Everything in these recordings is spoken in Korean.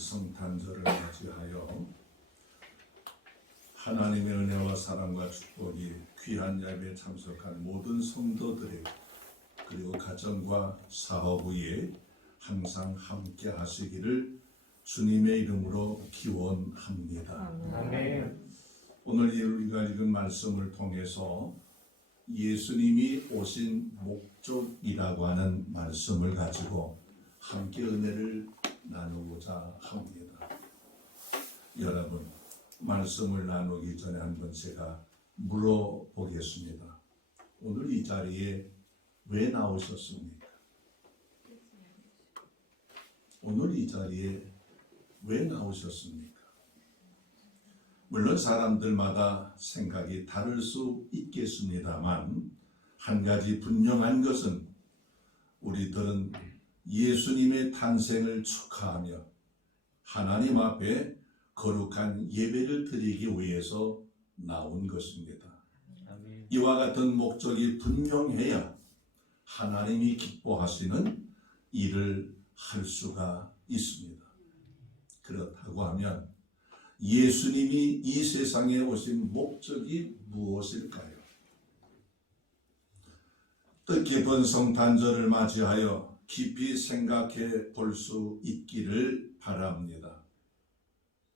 성탄절을 맞이하여 하나님의 은혜와 사랑과 축복이 귀한 예배에 참석한 모든 성도들에게 그리고 가정과 사업 위에 항상 함께 하시기를 주님의 이름으로 기원합니다. 아멘. 오늘 우리가 읽은 말씀을 통해서 예수님이 오신 목적이라고 하는 말씀을 가지고 함께 은혜를 나누고자 합니다. 여러분, 말씀을 나누기 전에 한번 제가 물어보겠습니다. 오늘 이 자리에 왜 나오셨습니까? 오늘 이 자리에 왜 나오셨습니까? 물론 사람들마다 생각이 다를 수 있겠습니다만 한 가지 분명한 것은 우리들은 예수님의 탄생을 축하하며 하나님 앞에 거룩한 예배를 드리기 위해서 나온 것입니다. 아멘. 이와 같은 목적이 분명해야 하나님이 기뻐하시는 일을 할 수가 있습니다. 그렇다고 하면 예수님이 이 세상에 오신 목적이 무엇일까요? 뜻깊은 성탄절을 맞이하여 깊이 생각해 볼 수 있기를 바랍니다.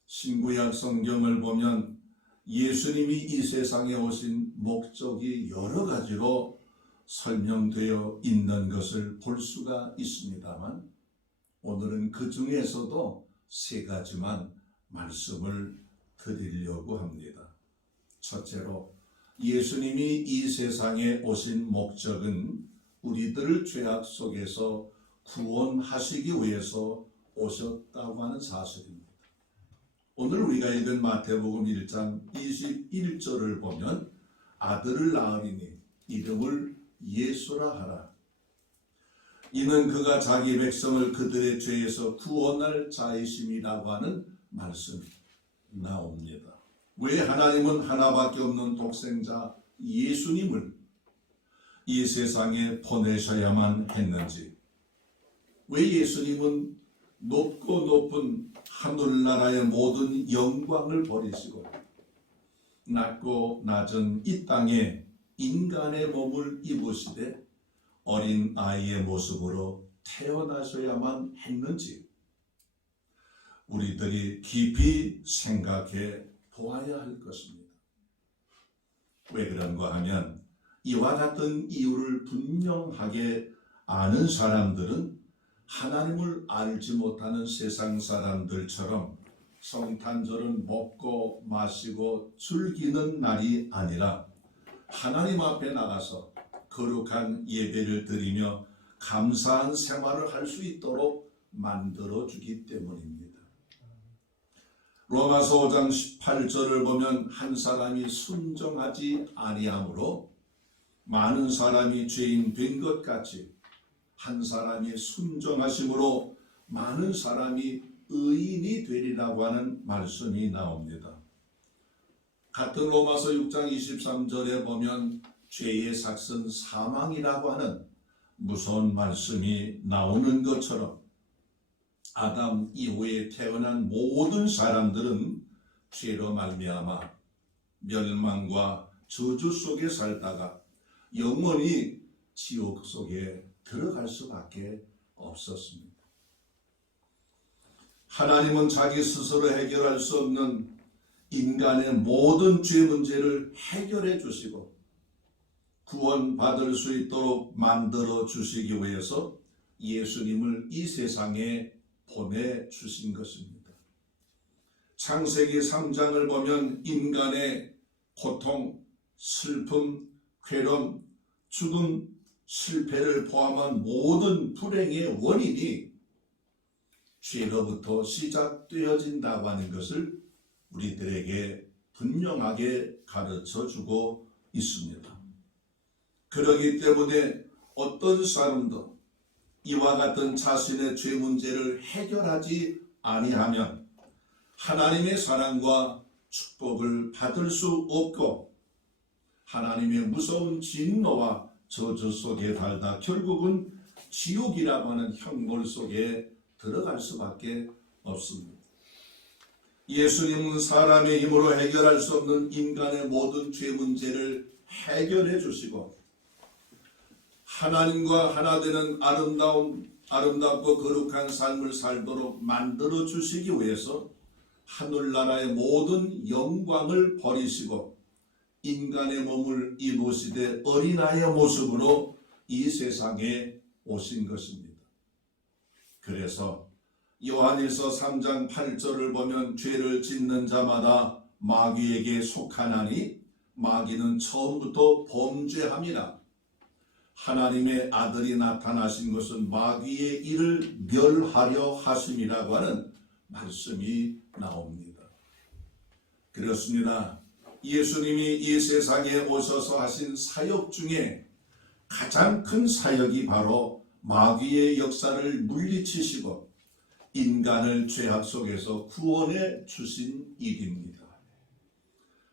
신구약 성경을 보면 예수님이 이 세상에 오신 목적이 여러 가지로 설명되어 있는 것을 볼 수가 있습니다만 오늘은 그 중에서도 세 가지만 말씀을 드리려고 합니다. 첫째로 예수님이 이 세상에 오신 목적은 우리들을 죄악 속에서 구원하시기 위해서 오셨다고 하는 사실입니다. 오늘 우리가 읽은 마태복음 1장 21절을 보면 아들을 낳으리니 이름을 예수라 하라. 이는 그가 자기 백성을 그들의 죄에서 구원할 자이심이라고 하는 말씀이 나옵니다. 왜 하나님은 하나밖에 없는 독생자 예수님을 이 세상에 보내셔야만 했는지, 왜 예수님은 높고 높은 하늘나라의 모든 영광을 버리시고 낮고 낮은 이 땅에 인간의 몸을 입으시되 어린 아이의 모습으로 태어나셔야만 했는지 우리들이 깊이 생각해 보아야 할 것입니다. 왜 그런가 하면 이와 같은 이유를 분명하게 아는 사람들은 하나님을 알지 못하는 세상 사람들처럼 성탄절은 먹고 마시고 즐기는 날이 아니라 하나님 앞에 나가서 거룩한 예배를 드리며 감사한 생활을 할 수 있도록 만들어주기 때문입니다. 로마서 5장 18절을 보면 한 사람이 순종하지 아니함으로 많은 사람이 죄인 된 것 같이 한 사람이 순종하심으로 많은 사람이 의인이 되리라고 하는 말씀이 나옵니다. 같은 로마서 6장 23절에 보면 죄의 삭은 사망이라고 하는 무서운 말씀이 나오는 것처럼 아담 이후에 태어난 모든 사람들은 죄로 말미암아 멸망과 저주 속에 살다가 영원히 지옥 속에 들어갈 수밖에 없었습니다. 하나님은 자기 스스로 해결할 수 없는 인간의 모든 죄 문제를 해결해 주시고 구원받을 수 있도록 만들어 주시기 위해서 예수님을 이 세상에 보내주신 것입니다. 창세기 3장을 보면 인간의 고통, 슬픔, 괴로움, 죽음, 실패를 포함한 모든 불행의 원인이 죄로부터 시작되어진다고 하는 것을 우리들에게 분명하게 가르쳐주고 있습니다. 그렇기 때문에 어떤 사람도 이와 같은 자신의 죄 문제를 해결하지 아니하면 하나님의 사랑과 축복을 받을 수 없고 하나님의 무서운 진노와 저주 속에 살다 결국은 지옥이라고 하는 형벌 속에 들어갈 수밖에 없습니다. 예수님은 사람의 힘으로 해결할 수 없는 인간의 모든 죄 문제를 해결해 주시고 하나님과 하나 되는 아름답고 거룩한 삶을 살도록 만들어 주시기 위해서 하늘나라의 모든 영광을 버리시고 인간의 몸을 입으시되 어린아이의 모습으로 이 세상에 오신 것입니다. 그래서 요한일서 3장 8절을 보면 죄를 짓는 자마다 마귀에게 속하나니 마귀는 처음부터 범죄함이라. 하나님의 아들이 나타나신 것은 마귀의 일을 멸하려 하심이라고 하는 말씀이 나옵니다. 그렇습니다. 예수님이 이 세상에 오셔서 하신 사역 중에 가장 큰 사역이 바로 마귀의 역사를 물리치시고 인간을 죄악 속에서 구원해 주신 일입니다.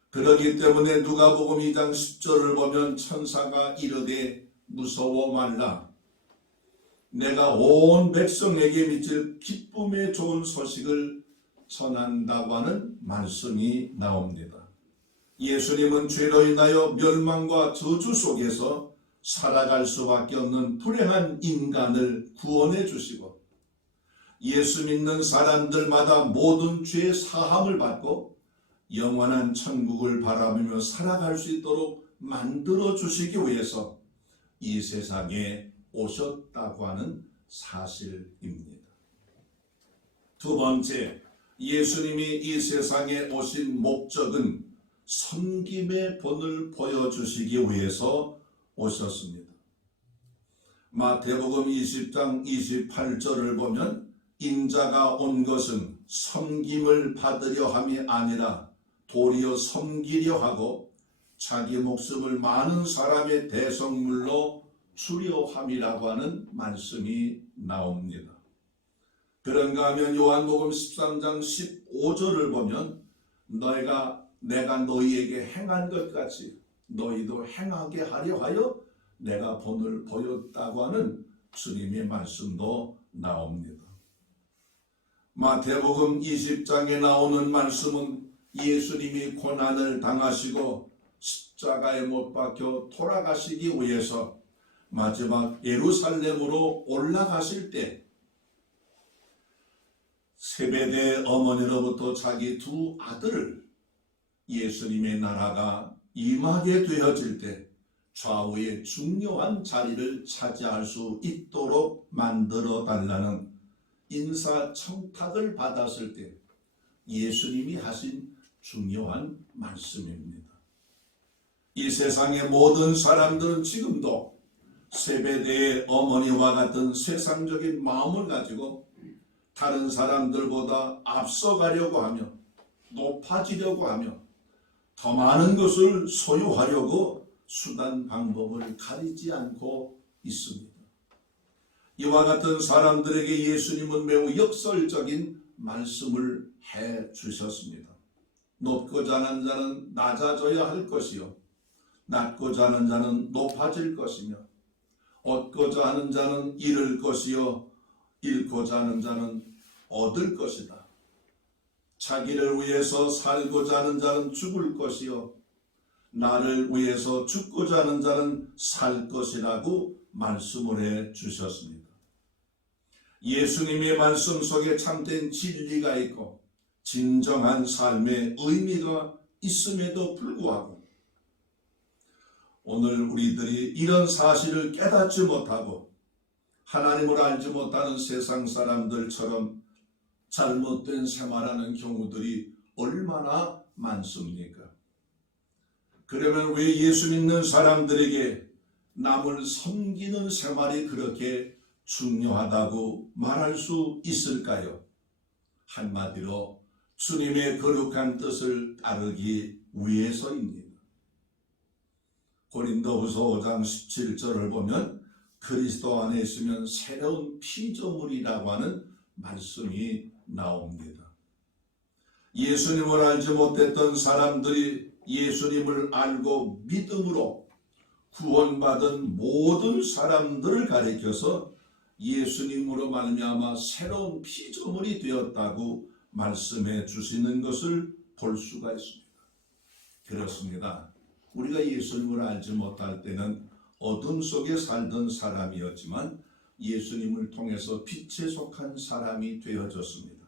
그렇기 때문에 누가복음 2장 10절을 보면 천사가 이르되 무서워 말라. 내가 온 백성에게 미칠 기쁨의 좋은 소식을 전한다고 하는 말씀이 나옵니다. 예수님은 죄로 인하여 멸망과 저주 속에서 살아갈 수밖에 없는 불행한 인간을 구원해 주시고 예수 믿는 사람들마다 모든 죄 사함을 받고 영원한 천국을 바라보며 살아갈 수 있도록 만들어 주시기 위해서 이 세상에 오셨다고 하는 사실입니다. 두 번째, 예수님이 이 세상에 오신 목적은 섬김의 본을 보여주시기 위해서 오셨습니다. 마태복음 20장 28절을 보면 인자가 온 것은 섬김을 받으려 함이 아니라 도리어 섬기려 하고 자기 목숨을 많은 사람의 대성물로 주려 함이라고 하는 말씀이 나옵니다. 그런가 하면 요한복음 13장 15절을 보면 내가 너희에게 행한 것 같이 너희도 행하게 하려 하여 내가 본을 보였다고 하는 주님의 말씀도 나옵니다. 마태복음 20장에 나오는 말씀은 예수님이 고난을 당하시고 십자가에 못 박혀 돌아가시기 위해서 마지막 예루살렘으로 올라가실 때 세베대 어머니로부터 자기 두 아들을 예수님의 나라가 임하게 되어질 때 좌우의 중요한 자리를 차지할 수 있도록 만들어 달라는 인사청탁을 받았을 때 예수님이 하신 중요한 말씀입니다. 이 세상의 모든 사람들은 지금도 세베대의 어머니와 같은 세상적인 마음을 가지고 다른 사람들보다 앞서가려고 하며 높아지려고 하며 더 많은 것을 소유하려고 수단 방법을 가리지 않고 있습니다. 이와 같은 사람들에게 예수님은 매우 역설적인 말씀을 해 주셨습니다. 높고자 하는 자는 낮아져야 할 것이요 낮고자 하는 자는 높아질 것이며 얻고자 하는 자는 잃을 것이요 잃고자 하는 자는 얻을 것이다. 자기를 위해서 살고자 하는 자는 죽을 것이요 나를 위해서 죽고자 하는 자는 살 것이라고 말씀을 해 주셨습니다. 예수님의 말씀 속에 참된 진리가 있고 진정한 삶의 의미가 있음에도 불구하고 오늘 우리들이 이런 사실을 깨닫지 못하고 하나님을 알지 못하는 세상 사람들처럼 잘못된 생활하는 경우들이 얼마나 많습니까? 그러면 왜 예수 믿는 사람들에게 남을 섬기는 생활이 그렇게 중요하다고 말할 수 있을까요? 한마디로 주님의 거룩한 뜻을 따르기 위해서입니다. 고린도후서 5장 17절을 보면 그리스도 안에 있으면 새로운 피조물이라고 하는 말씀이 나옵니다. 예수님을 알지 못했던 사람들이 예수님을 알고 믿음으로 구원받은 모든 사람들을 가리켜서 예수님으로 말미암아 새로운 피조물이 되었다고 말씀해 주시는 것을 볼 수가 있습니다. 그렇습니다. 우리가 예수님을 알지 못할 때는 어둠 속에 살던 사람이었지만 예수님을 통해서 빛에 속한 사람이 되어졌습니다.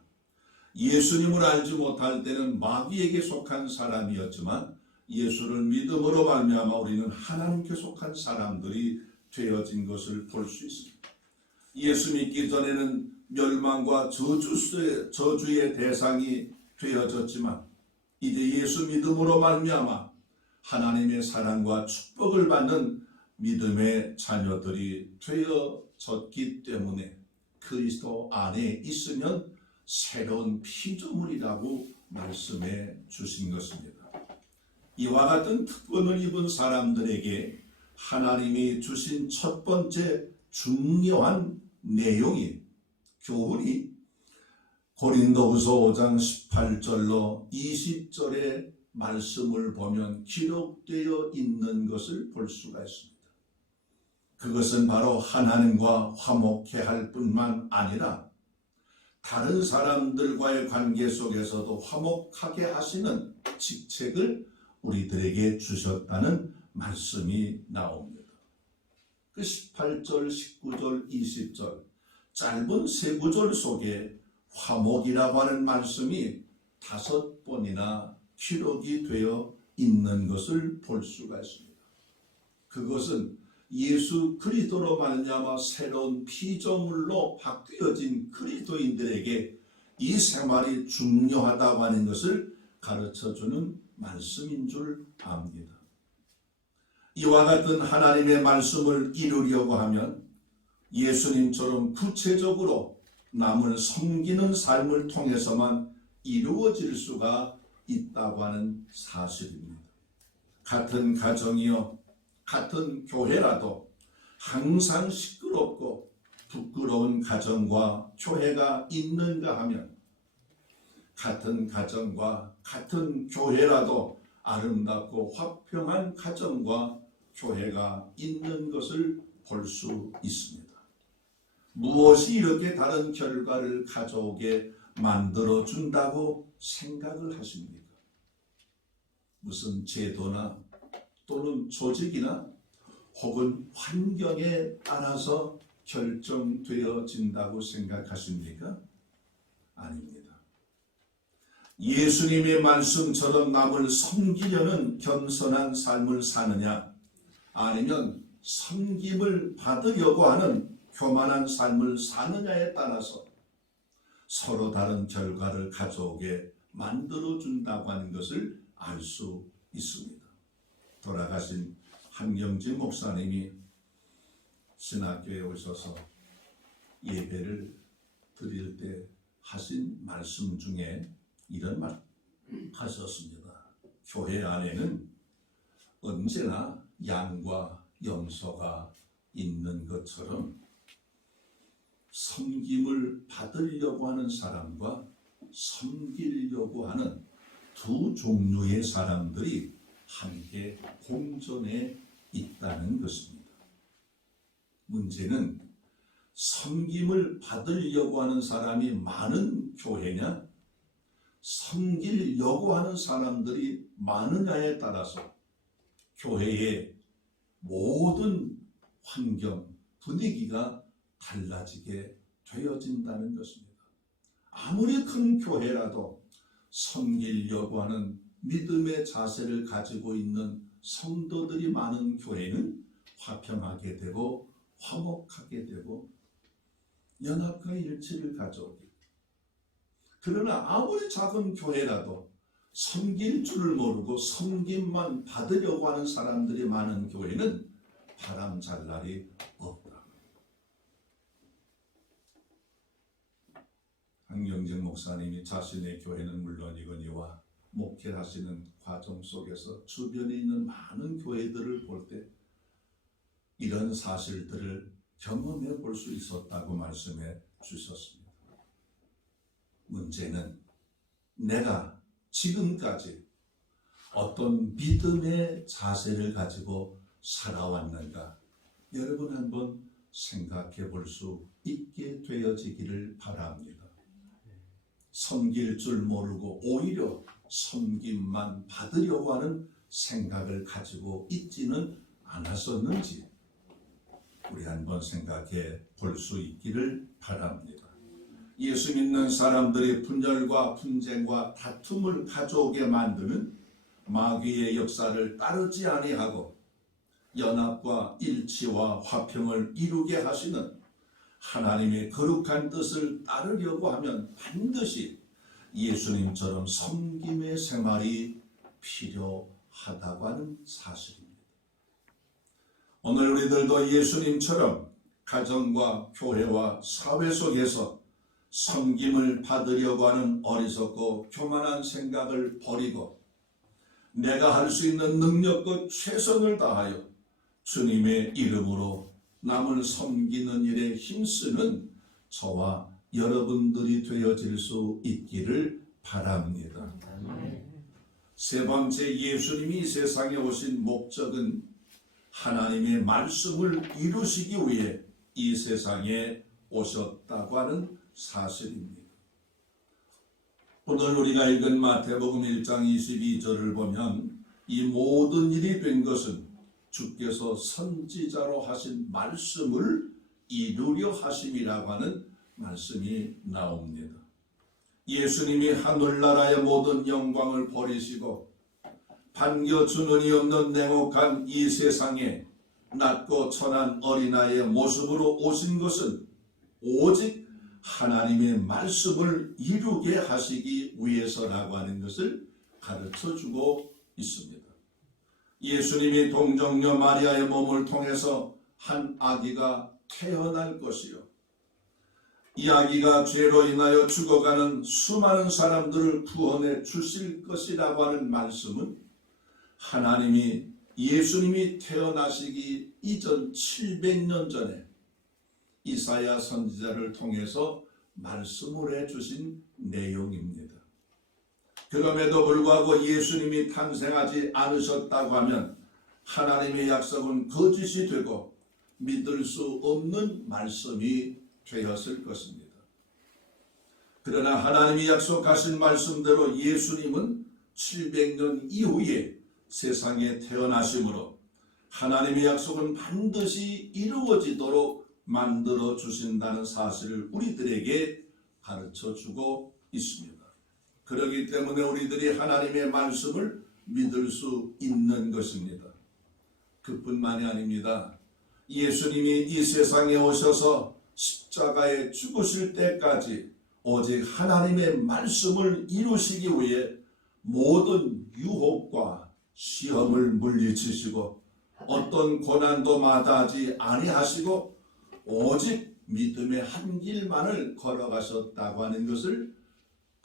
예수님을 알지 못할 때는 마귀에게 속한 사람이었지만 예수를 믿음으로 말미암아 우리는 하나님께 속한 사람들이 되어진 것을 볼 수 있습니다. 예수 믿기 전에는 멸망과 저주의 대상이 되어졌지만 이제 예수 믿음으로 말미암아 하나님의 사랑과 축복을 받는 믿음의 자녀들이 되어졌기 때문에 그리스도 안에 있으면 새로운 피조물이라고 말씀해 주신 것입니다. 이와 같은 특권을 입은 사람들에게 하나님이 주신 첫 번째 중요한 내용이 교훈이 고린도후서 5장 18절로 20절의 말씀을 보면 기록되어 있는 것을 볼 수가 있습니다. 그것은 바로 하나님과 화목해 할 뿐만 아니라 다른 사람들과의 관계 속에서도 화목하게 하시는 직책을 우리들에게 주셨다는 말씀이 나옵니다. 그 18절, 19절, 20절 짧은 세 구절 속에 화목이라고 하는 말씀이 5번이나 기록이 되어 있는 것을 볼 수가 있습니다. 그것은 예수 그리스도로 말미암아 새로운 피조물로 바뀌어진 그리스도인들에게 이 생활이 중요하다고 하는 것을 가르쳐주는 말씀인 줄 압니다. 이와 같은 하나님의 말씀을 이루려고 하면 예수님처럼 구체적으로 남을 섬기는 삶을 통해서만 이루어질 수가 있다고 하는 사실입니다. 같은 가정이요, 같은 교회라도 항상 시끄럽고 부끄러운 가정과 교회가 있는가 하면 같은 가정과 같은 교회라도 아름답고 화평한 가정과 교회가 있는 것을 볼 수 있습니다. 무엇이 이렇게 다른 결과를 가져오게 만들어 준다고 생각을 하십니까? 무슨 제도나 또는 조직이나 혹은 환경에 따라서 결정되어진다고 생각하십니까? 아닙니다. 예수님의 말씀처럼 남을 섬기려는 겸손한 삶을 사느냐, 아니면 섬김을 받으려고 하는 교만한 삶을 사느냐에 따라서 서로 다른 결과를 가져오게 만들어준다고 하는 것을 알 수 있습니다. 돌아가신 한경진 목사님이 신학교에 오셔서 예배를 드릴 때 하신 말씀 중에 이런 말 하셨습니다. 교회 안에는 언제나 양과 염소가 있는 것처럼 섬김을 받으려고 하는 사람과 섬기려고 하는 두 종류의 사람들이 함께 공존해 있다는 것입니다. 문제는 섬김을 받으려고 하는 사람이 많은 교회냐, 섬기려고 하는 사람들이 많으냐에 따라서 교회의 모든 환경, 분위기가 달라지게 되어진다는 것입니다. 아무리 큰 교회라도 섬기려고 하는 믿음의 자세를 가지고 있는 성도들이 많은 교회는 화평하게 되고 화목하게 되고 연합과 일치를 가져오기. 그러나 아무리 작은 교회라도 섬길 줄을 모르고 섬김만 받으려고 하는 사람들이 많은 교회는 바람 잘 날이 없다. 한경진 목사님이 자신의 교회는 물론이거니와 목회하시는 과정 속에서 주변에 있는 많은 교회들을 볼 때 이런 사실들을 경험해 볼 수 있었다고 말씀해 주셨습니다. 문제는 내가 지금까지 어떤 믿음의 자세를 가지고 살아왔는가? 여러분 한번 생각해 볼 수 있게 되어지기를 바랍니다. 섬길 줄 모르고 오히려 섬김만 받으려고 하는 생각을 가지고 있지는 않았었는지 우리 한번 생각해 볼 수 있기를 바랍니다. 예수 믿는 사람들이 분열과 분쟁과 다툼을 가져오게 만드는 마귀의 역사를 따르지 아니하고 연합과 일치와 화평을 이루게 하시는 하나님의 거룩한 뜻을 따르려고 하면 반드시 예수님처럼 섬김의 생활이 필요하다고 하는 사실입니다. 오늘 우리들도 예수님처럼 가정과 교회와 사회 속에서 섬김을 받으려고 하는 어리석고 교만한 생각을 버리고 내가 할 수 있는 능력과 최선을 다하여 주님의 이름으로 남을 섬기는 일에 힘쓰는 저와 여러분들이 되어질 수 있기를 바랍니다. 세 번째, 예수님이 이 세상에 오신 목적은 하나님의 말씀을 이루시기 위해 이 세상에 오셨다고 하는 사실입니다. 오늘 우리가 읽은 마태복음 1장 22절을 보면 이 모든 일이 된 것은 주께서 선지자로 하신 말씀을 이루려 하심이라고 하는 말씀이 나옵니다. 예수님이 하늘나라의 모든 영광을 버리시고 반겨주는 이 없는 냉혹한 이 세상에 낮고 천한 어린아이의 모습으로 오신 것은 오직 하나님의 말씀을 이루게 하시기 위해서라고 하는 것을 가르쳐주고 있습니다. 예수님이 동정녀 마리아의 몸을 통해서 한 아기가 태어날 것이요, 이 아기가 죄로 인하여 죽어가는 수많은 사람들을 구원해 주실 것이라고 하는 말씀은 하나님이 예수님이 태어나시기 이전 700년 전에 이사야 선지자를 통해서 말씀을 해주신 내용입니다. 그럼에도 불구하고 예수님이 탄생하지 않으셨다고 하면 하나님의 약속은 거짓이 되고 믿을 수 없는 말씀이 되었을 것입니다. 그러나 하나님이 약속하신 말씀대로 예수님은 700년 이후에 세상에 태어나심으로 하나님의 약속은 반드시 이루어지도록 만들어 주신다는 사실을 우리들에게 가르쳐 주고 있습니다. 그렇기 때문에 우리들이 하나님의 말씀을 믿을 수 있는 것입니다. 그뿐만이 아닙니다. 예수님이 이 세상에 오셔서 십자가에 죽으실 때까지 오직 하나님의 말씀을 이루시기 위해 모든 유혹과 시험을 물리치시고 어떤 고난도 마다하지 아니하시고 오직 믿음의 한 길만을 걸어가셨다고 하는 것을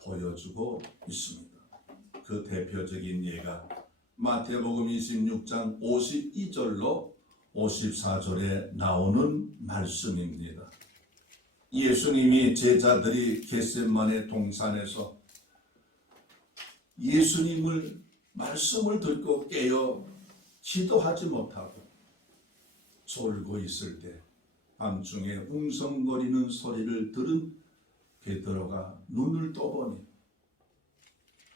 보여주고 있습니다. 그 대표적인 예가 마태복음 26장 52절로 54절에 나오는 말씀입니다. 예수님이 제자들이 겟세마네 동산에서 예수님을 말씀을 듣고 깨어 기도하지 못하고 졸고 있을 때 밤중에 웅성거리는 소리를 들은 베드로가 눈을 떠보니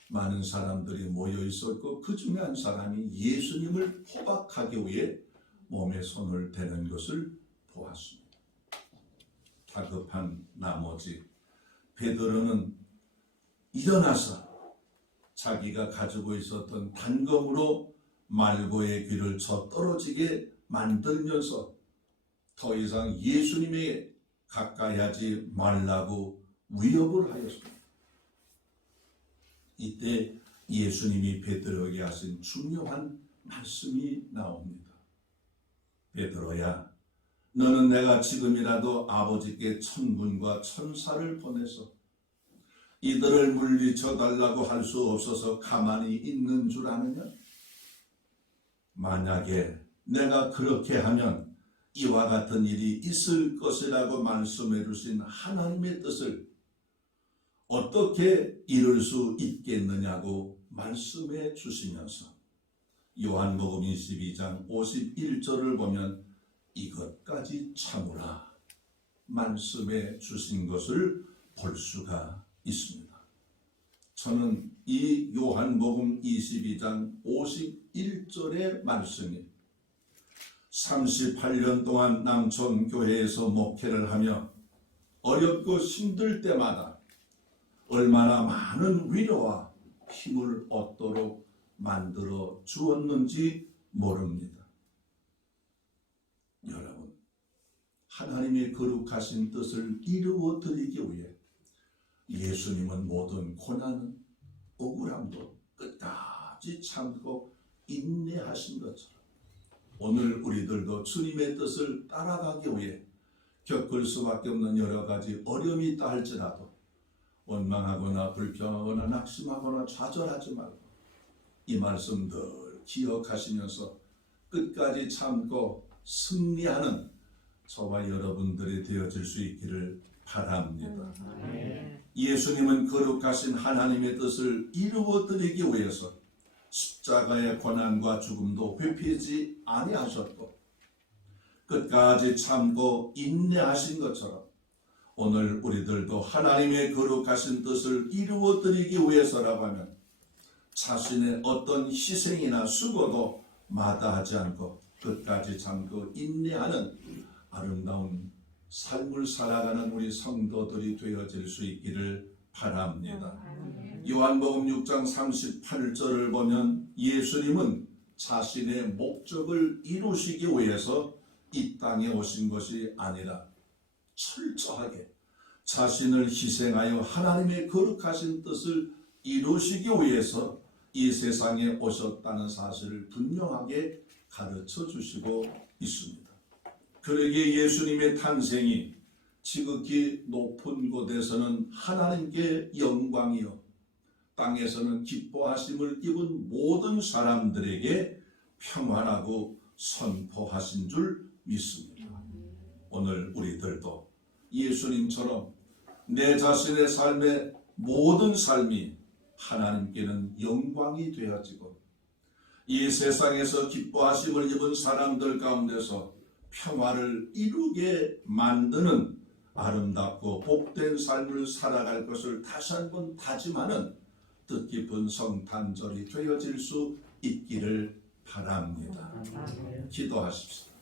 많은 사람들이 모여 있었고 그 중에 한 사람이 예수님을 포박하기 위해 몸에 손을 대는 것을 보았습니다. 다급한 나머지 베드로는 일어나서 자기가 가지고 있었던 단검으로 말고의 귀를 쳐 떨어지게 만들면서 더 이상 예수님에 가까이 하지 말라고 위협을 하였습니다. 이때 예수님이 베드로에게 하신 중요한 말씀이 나옵니다. 베드로야, 너는 내가 지금이라도 아버지께 천군과 천사를 보내서 이들을 물리쳐 달라고 할 수 없어서 가만히 있는 줄 아느냐? 만약에 내가 그렇게 하면 이와 같은 일이 있을 것이라고 말씀해 주신 하나님의 뜻을 어떻게 이룰 수 있겠느냐고 말씀해 주시면서 요한복음 22장 51절을 보면 이것까지 참으라 말씀해 주신 것을 볼 수가 있습니다. 저는 이 요한복음 22장 51절의 말씀이 38년 동안 남촌교회에서 목회를 하며 어렵고 힘들 때마다 얼마나 많은 위로와 힘을 얻도록 만들어 주었는지 모릅니다. 여러분, 하나님의 거룩하신 뜻을 이루어 드리기 위해 예수님은 모든 고난은 억울함도 끝까지 참고 인내하신 것처럼 오늘 우리들도 주님의 뜻을 따라가기 위해 겪을 수밖에 없는 여러 가지 어려움이 있다 할지라도 원망하거나 불평하거나 낙심하거나 좌절하지 말고 이 말씀 늘 기억하시면서 끝까지 참고 승리하는 저와 여러분들이 되어질 수 있기를 바랍니다. 예수님은 거룩하신 하나님의 뜻을 이루어 드리기 위해서 십자가의 고난과 죽음도 회피하지 아니하셨고 끝까지 참고 인내하신 것처럼 오늘 우리들도 하나님의 거룩하신 뜻을 이루어 드리기 위해서라고 하면 자신의 어떤 희생이나 수고도 마다하지 않고 끝까지 참고 인내하는 아름다운 삶을 살아가는 우리 성도들이 되어질 수 있기를 바랍니다. 요한복음 6장 38절을 보면 예수님은 자신의 목적을 이루시기 위해서 이 땅에 오신 것이 아니라 철저하게 자신을 희생하여 하나님의 거룩하신 뜻을 이루시기 위해서 이 세상에 오셨다는 사실을 분명하게 가르쳐 주시고 있습니다. 그러기에 예수님의 탄생이 지극히 높은 곳에서는 하나님께 영광이요 땅에서는 기뻐하심을 입은 모든 사람들에게 평안하고 선포하신 줄 믿습니다. 오늘 우리들도 예수님처럼 내 자신의 삶의 모든 삶이 하나님께는 영광이 되어지고 이 세상에서 기뻐하심을 입은 사람들 가운데서 평화를 이루게 만드는 아름답고 복된 삶을 살아갈 것을 다시 한번 다짐하는 뜻깊은 성탄절이 되어질 수 있기를 바랍니다. 기도하십시오.